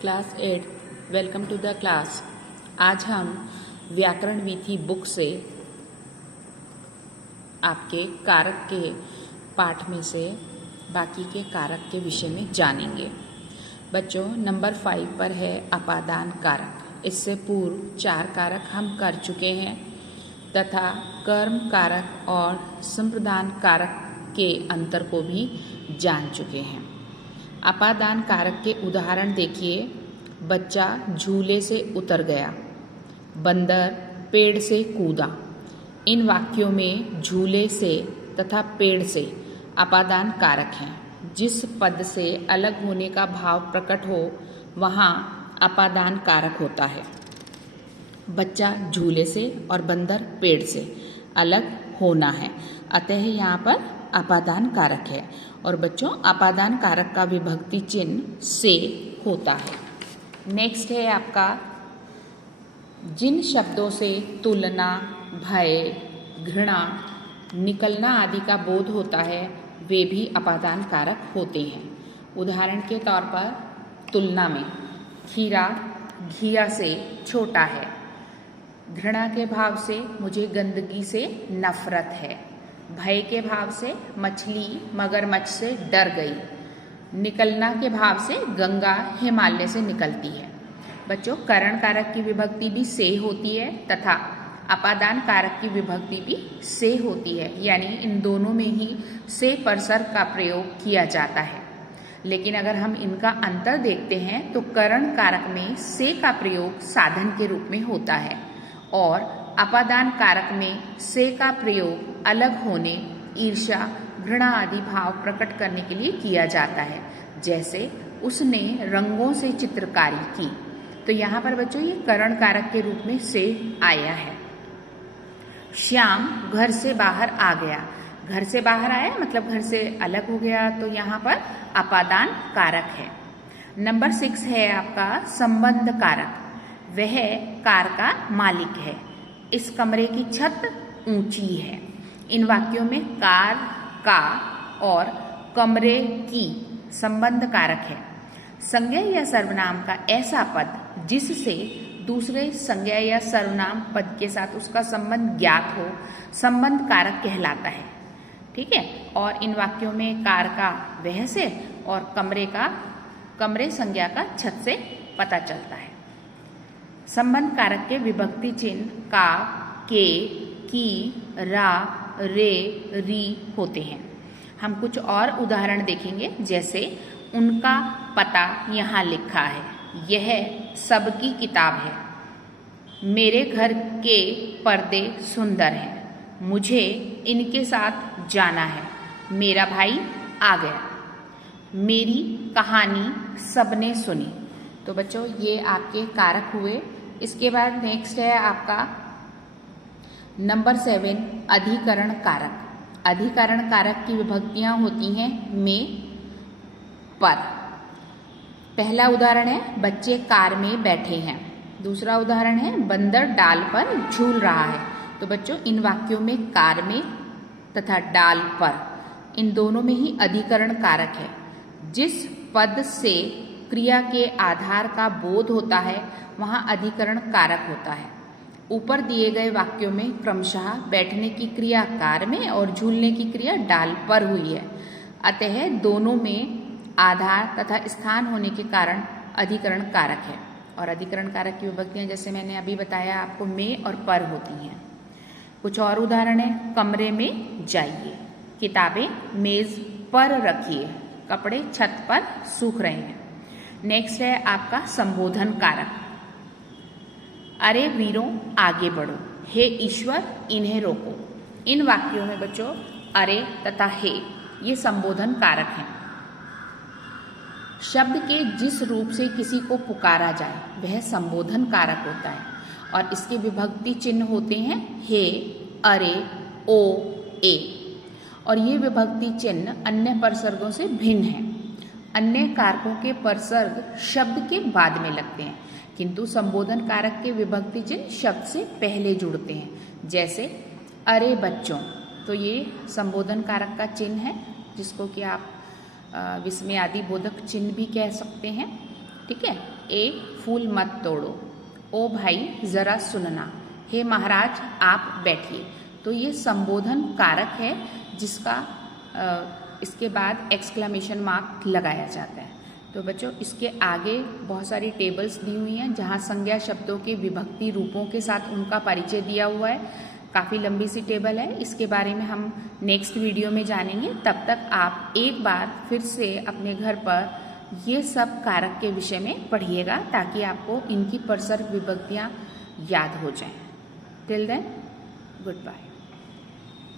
Class 8 welcome to the class. आज हम व्याकरण विधि बुक से आपके कारक के पाठ में से बाकी के कारक के विषय में जानेंगे। बच्चों, नंबर 5 पर है अपादान कारक। इससे पूर्व 4 कारक हम कर चुके हैं तथा कर्म कारक और संप्रदान कारक के अंतर को भी जान चुके हैं। अपादान कारक के उदाहरण देखिए। बच्चा झूले से उतर गया, बंदर पेड़ से कूदा। इन वाक्यों में झूले से तथा पेड़ से अपादान कारक हैं। जिस पद से अलग होने का भाव प्रकट हो वहाँ अपादान कारक होता है। बच्चा झूले से और बंदर पेड़ से अलग होना है, अतः यहाँ पर अपादान कारक है। और बच्चों, अपादान कारक का विभक्ति चिन्ह से होता है। नेक्स्ट है आपका, जिन शब्दों से तुलना, भय, घृणा, निकलना आदि का बोध होता है वे भी अपादान कारक होते हैं। उदाहरण के तौर पर तुलना में खीरा घिया से छोटा है। घृणा के भाव से मुझे गंदगी से नफरत है। भय के भाव से मछली मगरमच्छ से डर गई। निकलना के भाव से गंगा हिमालय से निकलती है। बच्चों, करण कारक की विभक्ति भी से होती है तथा अपादान कारक की विभक्ति भी से होती है, यानी इन दोनों में ही से परसर्ग का प्रयोग किया जाता है। लेकिन अगर हम इनका अंतर देखते हैं तो करण कारक में से का प्रयोग साधन के रूप में होता है और अपादान कारक में से का प्रयोग अलग होने, ईर्ष्या, घृणा आदि भाव प्रकट करने के लिए किया जाता है। जैसे उसने रंगों से चित्रकारी की, तो यहाँ पर बच्चों ये करण कारक के रूप में से आया है। श्याम घर से बाहर आ गया। घर से बाहर आया मतलब घर से अलग हो गया, तो यहाँ पर अपादान कारक है। नंबर 6 है आपका संबंध कारक। वह कार का मालिक है। इस कमरे की छत ऊंची है। इन वाक्यों में कार का और कमरे की संबंध कारक है। संज्ञा या सर्वनाम का ऐसा पद जिससे दूसरे संज्ञा या सर्वनाम पद के साथ उसका संबंध ज्ञात हो, संबंध कारक कहलाता है। ठीक है। और इन वाक्यों में कार का वह से और कमरे संज्ञा का छत से पता चलता है। संबंध कारक के विभक्ति चिन्ह का, के, की, रा, रे, री होते हैं। हम कुछ और उदाहरण देखेंगे। जैसे उनका पता यहाँ लिखा है। यह सबकी किताब है। मेरे घर के पर्दे सुंदर हैं। मुझे इनके साथ जाना है। मेरा भाई आ गया। मेरी कहानी सबने सुनी। तो बच्चों, ये आपके कारक हुए। इसके बाद नेक्स्ट है आपका नंबर 7 अधिकरण कारक। अधिकरण कारक की विभक्तियां होती हैं में, पर। पहला उदाहरण है बच्चे कार में बैठे हैं। दूसरा उदाहरण है बंदर डाल पर झूल रहा है। तो बच्चों, इन वाक्यों में कार में तथा डाल पर, इन दोनों में ही अधिकरण कारक है। जिस पद से क्रिया के आधार का बोध होता है वहाँ अधिकरण कारक होता है। ऊपर दिए गए वाक्यों में क्रमशः बैठने की क्रिया कार में और झूलने की क्रिया डाल पर हुई है, अतः दोनों में आधार तथा स्थान होने के कारण अधिकरण कारक है। और अधिकरण कारक की विभक्तियां जैसे मैंने अभी बताया आपको में और पर होती हैं। कुछ और उदाहरण है, कमरे में जाइए, किताबें मेज पर रखिए, कपड़े छत पर सूख रहे हैं। नेक्स्ट है आपका संबोधन कारक। अरे वीरों आगे बढ़ो, हे ईश्वर इन्हें रोको। इन वाक्यों में बच्चों अरे तथा हे ये संबोधन कारक हैं। शब्द के जिस रूप से किसी को पुकारा जाए वह संबोधन कारक होता है और इसके विभक्ति चिन्ह होते हैं हे, अरे, ओ, ए। और ये विभक्ति चिन्ह अन्य परसर्गों से भिन्न है। अन्य कारकों के परसर्ग शब्द के बाद में लगते हैं, किंतु संबोधन कारक के विभक्ति चिन्ह शब्द से पहले जुड़ते हैं। जैसे अरे बच्चों, तो ये संबोधन कारक का चिन्ह है जिसको कि आप विस्मय आदि बोधक चिन्ह भी कह सकते हैं। ठीक है। एक फूल मत तोड़ो, ओ भाई जरा सुनना, हे महाराज आप बैठिए। तो ये संबोधन कारक है जिसका इसके बाद एक्सक्लेमेशन मार्क लगाया जाता है। तो बच्चों इसके आगे बहुत सारी टेबल्स दी हुई हैं जहाँ संज्ञा शब्दों के विभक्ति रूपों के साथ उनका परिचय दिया हुआ है। काफ़ी लंबी सी टेबल है, इसके बारे में हम नेक्स्ट वीडियो में जानेंगे। तब तक आप एक बार फिर से अपने घर पर ये सब कारक के विषय में पढ़िएगा ताकि आपको इनकी परसर्ग विभक्तियाँ याद हो जाएं। Till then good bye.